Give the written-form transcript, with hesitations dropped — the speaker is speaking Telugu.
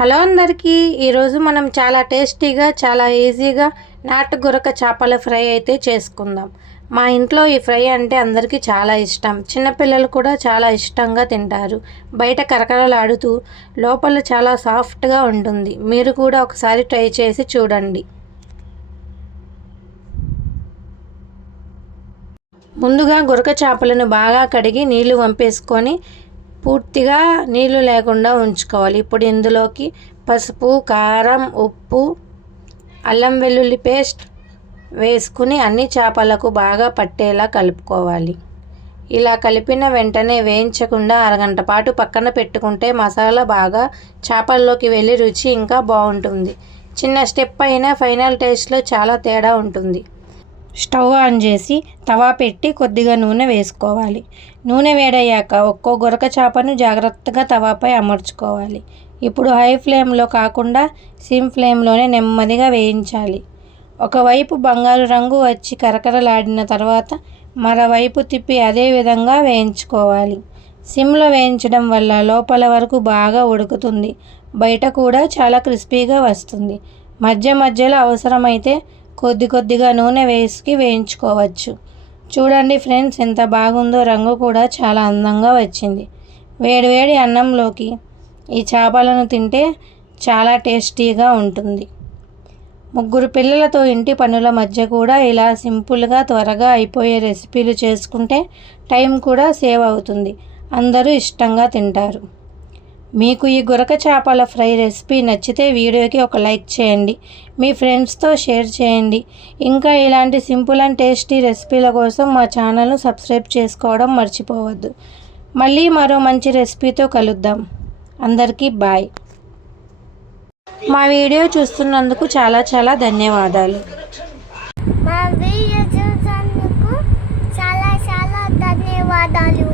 హలో అందరికీ, ఈరోజు మనం చాలా టేస్టీగా చాలా ఈజీగా నాటు గొరక చేపల ఫ్రై అయితే చేసుకుందాం. మా ఇంట్లో ఈ ఫ్రై అంటే అందరికీ చాలా ఇష్టం. చిన్నపిల్లలు కూడా చాలా ఇష్టంగా తింటారు. బయట కరకరలాడుతూ లోపల చాలా సాఫ్ట్గా ఉంటుంది. మీరు కూడా ఒకసారి ట్రై చేసి చూడండి. ముందుగా గొరక చేపలను బాగా కడిగి నీళ్లు వంపేసుకొని పూర్తిగా నీళ్లు లేకుండా ఉంచుకోవాలి. ఇప్పుడు ఇందులోకి పసుపు, కారం, ఉప్పు, అల్లం వెల్లుల్లి పేస్ట్ వేసుకుని అన్ని చేపలకు బాగా పట్టేలా కలుపుకోవాలి. ఇలా కలిపిన వెంటనే వేయించకుండా అరగంట పాటు పక్కన పెట్టుకుంటే మసాలా బాగా చేపల్లోకి వెళ్ళి రుచి ఇంకా బాగుంటుంది. చిన్న స్టెప్ అయినా ఫైనల్ టేస్ట్లో చాలా తేడా ఉంటుంది. స్టవ్ ఆన్ చేసి తవా పెట్టి కొద్దిగా నూనె వేసుకోవాలి. నూనె వేడయ్యాక ఒక్కో గొరక చేపను జాగ్రత్తగా తవాపై అమర్చుకోవాలి. ఇప్పుడు హై ఫ్లేమ్లో కాకుండా సిమ్ ఫ్లేమ్లోనే నెమ్మదిగా వేయించాలి. ఒకవైపు బంగారు రంగు వచ్చి కరకరలాడిన తర్వాత మరోవైపు తిప్పి అదే విధంగా వేయించుకోవాలి. సిమ్లో వేయించడం వల్ల లోపల వరకు బాగా ఉడుకుతుంది, బయట కూడా చాలా క్రిస్పీగా వస్తుంది. మధ్య మధ్యలో అవసరమైతే కొద్దిగా నూనె వేసి వేయించుకోవచ్చు. చూడండి ఫ్రెండ్స్, ఎంత బాగుందో, రంగు కూడా చాలా అందంగా వచ్చింది. వేడివేడి అన్నంలోకి ఈ చేపలను తింటే చాలా టేస్టీగా ఉంటుంది. ముగ్గురు పిల్లలతో ఇంటి పనుల మధ్య కూడా ఇలా సింపుల్గా త్వరగా అయిపోయే రెసిపీలు చేసుకుంటే టైం కూడా సేవ్ అవుతుంది. అందరూ ఇష్టంగా తింటారు. మీకు ఈ గొరక చేపల ఫ్రై రెసిపీ నచ్చితే వీడియోకి ఒక లైక్ చేయండి, మీ ఫ్రెండ్స్తో షేర్ చేయండి. ఇంకా ఇలాంటి సింపుల్ అండ్ టేస్టీ రెసిపీల కోసం మా ఛానల్ను సబ్స్క్రైబ్ చేసుకోవడం మర్చిపోవద్దు. మళ్ళీ మరో మంచి రెసిపీతో కలుద్దాం. అందరికీ బాయ్. మా వీడియో చూస్తున్నందుకు చాలా ధన్యవాదాలు. మా వీడియో చూసినందుకు చాలా ధన్యవాదాలు.